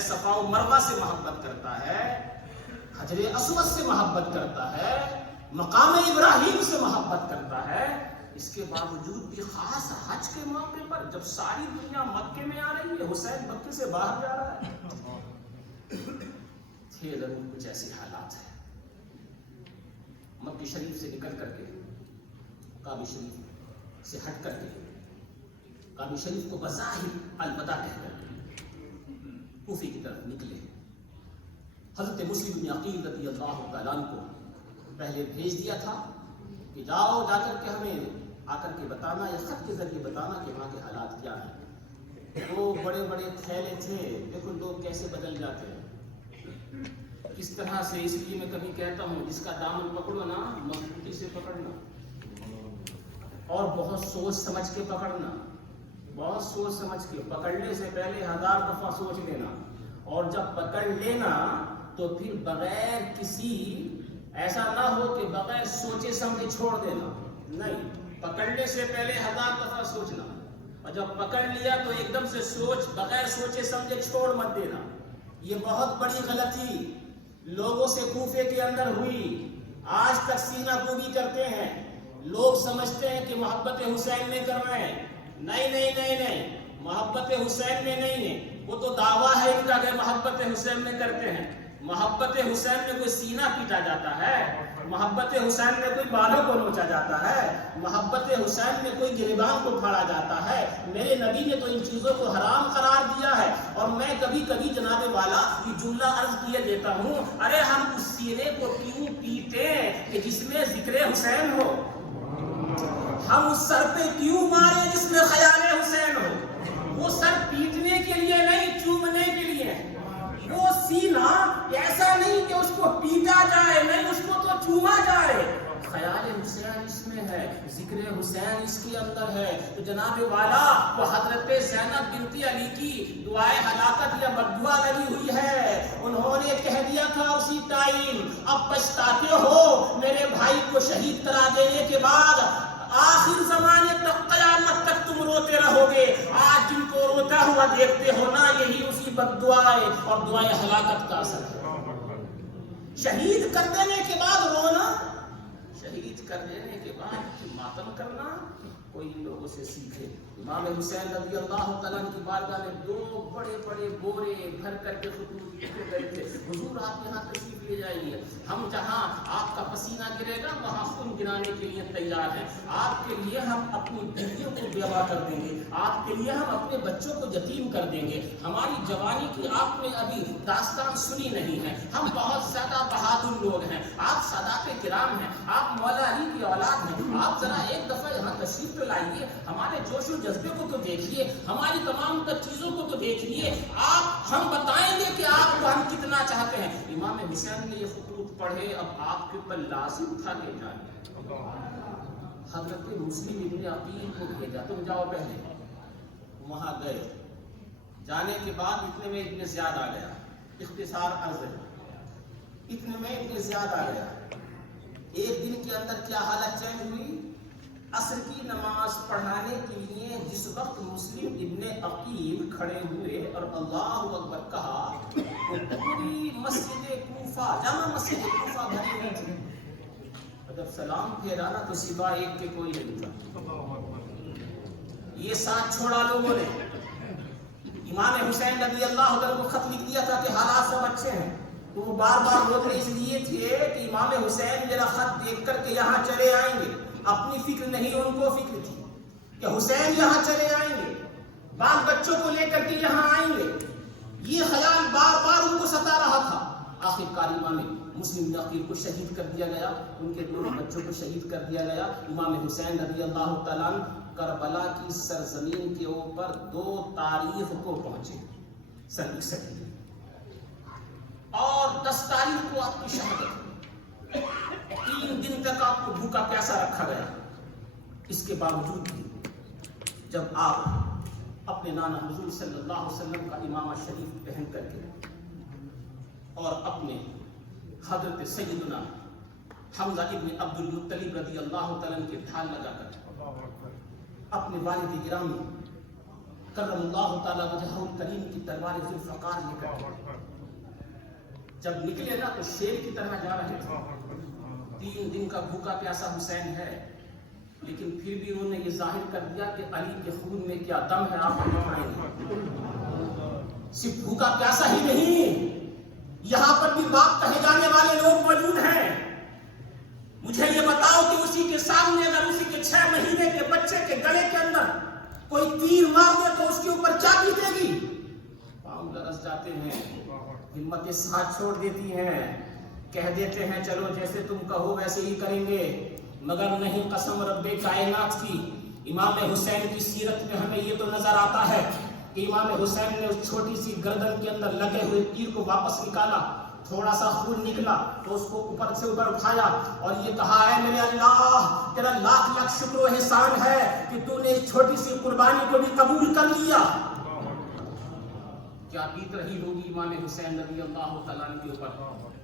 صفا و مروہ سے محبت کرتا ہے، حجر اسود سے محبت کرتا ہے، مقام ابراہیم سے محبت کرتا ہے، اس کے باوجود بھی خاص حج کے موقع پر جب ساری دنیا مکے میں آ رہی ہے، حسین مکے سے باہر جا رہا ہے. تھے ضرور کچھ ایسے حالات ہیں. مکہ شریف سے نکل کر کے کعبہ شریف سے ہٹ کر کے کعبہ شریف کو بظاہر الوداع کہہ کر کوفے کی طرف نکلے. حضرت مسلم بن عقیل رضی اللہ تعالیٰ عنہ کو پہلے بھیج دیا تھا کہ جاؤ، جا کر کے ہمیں آ کر کے بتانا یا خط کے ذریعے بتانا کہ وہاں کے حالات کیا ہیں. وہ بڑے بڑے تھیلے تھے، دیکھو لوگ کیسے بدل جاتے ہیں کس طرح سے. اس لیے میں کبھی کہتا ہوں جس کا دامن پکڑو نا مضبوطی سے پکڑنا، اور بہت سوچ سمجھ کے پکڑنا. بہت سوچ سمجھ کے پکڑنے سے پہلے 1000 دفعہ سوچ لینا، اور جب پکڑ لینا تو پھر بغیر کسی ایسا نہ ہو کہ بغیر سوچے سمجھے چھوڑ دینا. نہیں، پکڑنے سے پہلے 1000 دفعہ سوچنا، اور جب پکڑ لیا تو ایک دم سے سوچ بغیر سوچے سمجھے چھوڑ مت دینا. یہ بہت بڑی غلطی لوگوں سے کوفے کے اندر ہوئی. آج تک سینہ گوئی کرتے ہیں. لوگ سمجھتے ہیں کہ محبت حسین میں کر رہے ہیں. نہیں نہیں نہیں نہیں، محبت حسین میں نہیں ہے. وہ تو دعویٰ ہے ان کا کہ محبت حسین میں کرتے ہیں. محبت حسین میں کوئی سینہ پیٹا جاتا ہے، محبت حسین میں کوئی بالوں کو نوچا جاتا ہے، محبت حسین میں کوئی گریبان کو پھاڑا جاتا ہے. میرے نبی نے تو ان چیزوں کو حرام قرار دیا ہے. اور میں کبھی کبھی جناب والا یہ جملہ عرض کیے دیتا ہوں، ارے ہم اس سینے کو کیوں پیٹے کہ جس میں ذکر حسین ہو؟ ہم اس سر پہ کیوں مارے جس میں خیال حسین ہو؟ وہ سر پیٹنے کے لیے نہیں، چومنے کے لیے. وہ سینہ ایسا نہیں کہ اس کو پیٹا جائے، نہیں، اس کو تو چوما جائے. خیال حسین اس میں ہے، ذکر حسین اس کے اندر ہے. تو جناب والا وہ حضرت زینب بنت علی کی دعائے ہلاکت یا بددعا لگی ہوئی ہے. انہوں نے کہہ دیا تھا اسی ٹائم، اب پچھتاتے ہو میرے بھائی کو شہید کرا دینے کے بعد، آخر زمانے تک قیامت تک تم روتے رہو گے. آج جن کو روتا ہوا دیکھتے ہو نا، یہی اسی بددعائے اور دعائے ہلاکت کا اثر ہے. شہید کر دینے کے بعد رونا، شہید کر دینے کے بعد ماتم کرنا، کوئی ان لوگوں سے سیکھے. امام حسین رضی اللہ تعالیٰ کی بارگاہ میں 2 بڑے بڑے بورے بھر کر کے خطوط لکھے گئے تھے، حضور آپ یہاں تشریف لے جائیے، ہم جہاں آپ کا پسینہ گرے گا وہاں خون گرانے کے لیے تیار ہیں. آپ کے لیے ہم اپنی بیویوں کو بیوہ کر دیں گے، آپ کے لیے ہم اپنے بچوں کو یتیم کر دیں گے. ہماری جوانی کی آپ نے ابھی داستان سنی نہیں ہے. ہم بہت زیادہ بہادر لوگ ہیں، آپ سادات کرام ہیں، آپ مولا علی کی اولاد ہیں. آپ ذرا ایک دفعہ یہاں تشریف تو لائیے، ہمارے جوش و جذبے کو تو دیکھیے، ہماری تمام تر چیزوں کو تو دیکھیے. آپ ہم بتائیں گے کہ آپ کو ہم کتنا چاہتے ہیں. امام حسین نے یہ خطوط پڑھے، اب آپ کے پر لازم تھا کہ جائیں. حضرت مسلم ابن عقیل کو بھیجا، تم جاؤ پہلے. وہاں گئے، جانے کے بعد اتنے میں ابن زیاد آ گیا. اختصار عرض ہے، اتنے میں ابن زیاد آ گیا. ایک دن کے اندر کیا حالت چینج ہوئی؟ عصر کی نماز پڑھانے کے لیے جس وقت مسلم ابن عقیل کھڑے ہوئے اور اللہ اکبر کہا، وہ پوری مسجد کوفہ، جامع مسجد کوفہ بھری ہوئی تھی. جب سلام پھیرا نا تو سوائے ایک کے کوئی نہیں تھا. یہ ساتھ چھوڑا لوگوں نے. امام حسین رضی اللہ عنہ کو خط لکھ دیا تھا کہ حالات سب اچھے ہیں. تو وہ بار بار روک رہے اس لیے تھے کہ امام حسین میرا خط دیکھ کر کے یہاں چلے آئیں گے. اپنی فکر نہیں، ان کو فکر تھی کہ حسین یہاں چلے آئیں گے، بال بچوں کو لے کر کے یہاں آئیں گے. یہ خیال بار بار ان کو ستا رہا تھا. آخر کار امام مسلم بن عقیل کو شہید کر دیا گیا، ان کے 2 بچوں کو شہید کر دیا گیا. امام حسین رضی اللہ تعالیٰ کربلا کی سرزمین کے اوپر 2 تاریخ کو پہنچے، سن 61، اور 10 تاریخ کو آپ کی شہادت. 3 دن تک آپ کو بھوکا پیاسا رکھا گیا. اس کے باوجود بھی جب آپ اپنے نانا حضور صلی اللہ علیہ وسلم کا امامہ شریف پہن کر کے اور اپنے حضرت سیدنا حمزہ ابن عبد المطلب رضی اللہ تعالیٰ کے ڈھال لگا کر اپنے والد گرامی کرم اللہ تعالیٰ وجہہ الکریم کی تلوار ذوالفقار لے کر جب نکلے نا تو شیر کی طرح جا رہے تھے. 3 دن کا بھوکا پیاسا حسین ہے، لیکن پھر بھی انہوں نے یہ ظاہر کر دیا کہ علی کے خون میں کیا دم ہے. آپ بتائیں گے صرف بھوکا پیاسا ہی نہیں، یہاں پر بھی باپ کہے جانے والے لوگ موجود ہیں. مجھے یہ بتاؤ کہ اسی کے سامنے اگر اسی کے 6 مہینے کے بچے کے گلے کے اندر کوئی تیر مار دے تو اس کے اوپر کیا بیتے گی؟ پاؤں لرز جاتے ہیں، ہمت ساتھ چھوڑ دیتی ہیں، کہہ دیتے ہیں چلو جیسے تم کہو ویسے ہی کریں گے. مگر نہیں، قسم رب کائنات کی، امام حسین کی سیرت میں ہمیں یہ تو نظر آتا ہے کہ امام حسین نے اس چھوٹی سی گردن کے اندر لگے ہوئے تیر کو واپس نکالا، تھوڑا سا خون نکلا تو اس کو اوپر سے اوپر اٹھایا اور یہ کہا ہے میرے اللہ تیرا لاکھ لاکھ شکر و احسان ہے کہ تو نے اس چھوٹی سی قربانی کو بھی قبول کر لیا. کیا بیت رہی ہوگی امام حسین رضی اللہ تعالیٰ عنہ کے اوپر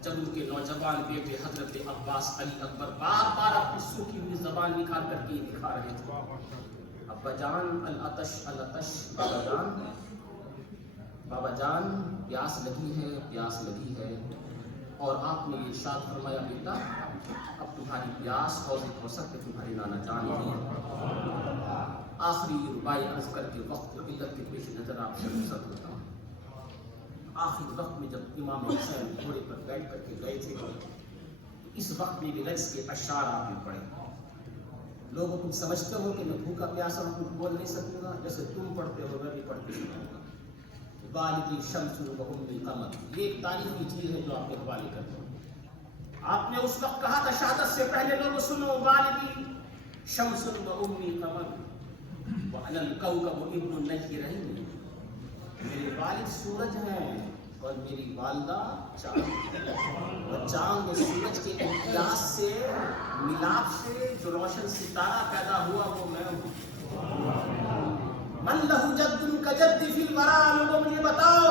جب ان کے نوجوان بیٹے حضرت عباس علی اکبر بار بار اپنی سوکھی ہوئی زبان نکال کر کے دکھا رہے تھے، ابا جان العطش العطش، بابا جان پیاس لگی ہے، پیاس لگی ہے. اور آپ نے ارشاد فرمایا بیٹا اب تمہاری پیاس حوض کوثر پہ تمہارے نانا جان نہیں. آخری ربائی عرض کر کے وقت قلت کے پیش نظر آپ سے رخصت ہوتا ہوں. آخری وقت میں جب امام حسین گھوڑے پر بیٹھ کر کے گئے تھے، اس وقت میں بھی لفظ کے اشعار آپ نے پڑھے. لوگوں تم سمجھتے ہو کہ میں بھوکا پیاسا ہوں، کچھ بول نہیں سکوں گا، جیسے تم پڑھتے ہو میں بھی پڑھتے سناؤں گا. والدی شمس و امی قمر، یہ ایک تاریخی چیز ہے جو آپ کے حوالے کرتے ہیں. آپ نے اس وقت کہا تھا شہادت سے پہلے لوگوں سنو، والدی شمس و امی قمر وانا الکوکب ابن النجرین، میرے والد سورج ہیں اور میری والدہ چاند ہے. اور چاند اور سورج کے امتیاز سے ملاپ سے جو روشن ستارہ پیدا ہوا وہ میں ہوں. من لہو جد کجد فی الورا، لوگوں مجھے بتاؤ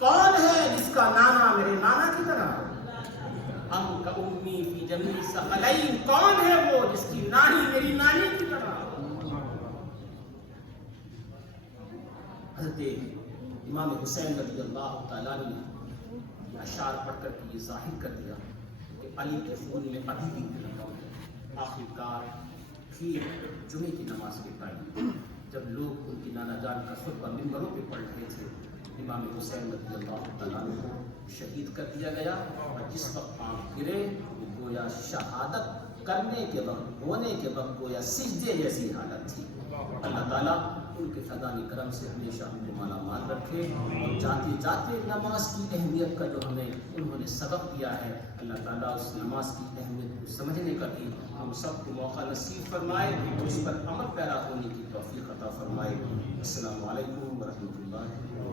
کون ہے جس کا نانا میرے نانا کی طرح؟ ام کا امی فی جمیع ثقلین، کون ہے وہ جس کی نانی میری نانی کی طرح؟ حضرت امام حسین رضی اللہ تعالیٰ نے یہ اشعار پڑھ کر کے یہ ظاہر کر دیا کہ علی کے خون میں ابھی بھی دل ہے. آخر کار پھر جمعے کی نماز کے ٹائم جب لوگ ان کی نانا جان کا خطبہ ممبروں پہ پڑھ رہے تھے، امام حسین رضی اللہ تعالیٰ عنہ کو شہید کر دیا گیا. اور جس وقت آنکھ گرے وہ گویا شہادت کرنے کے وقت، ہونے کے وقت گویا سجدے جیسی حالت تھی. اللہ تعالیٰ ان کے فضائل کرم سے ہمیشہ ہم کو مالا مال رکھے. اور جاتے جاتے نماز کی اہمیت کا جو ہمیں انہوں نے سبق دیا ہے، اللہ تعالیٰ اس نماز کی اہمیت کو سمجھنے کا بھی ہم سب کو موقع نصیب فرمائے، اس پر عمل پیرا ہونے کی توفیق عطا فرمائے. السلام علیکم ورحمۃ اللہ.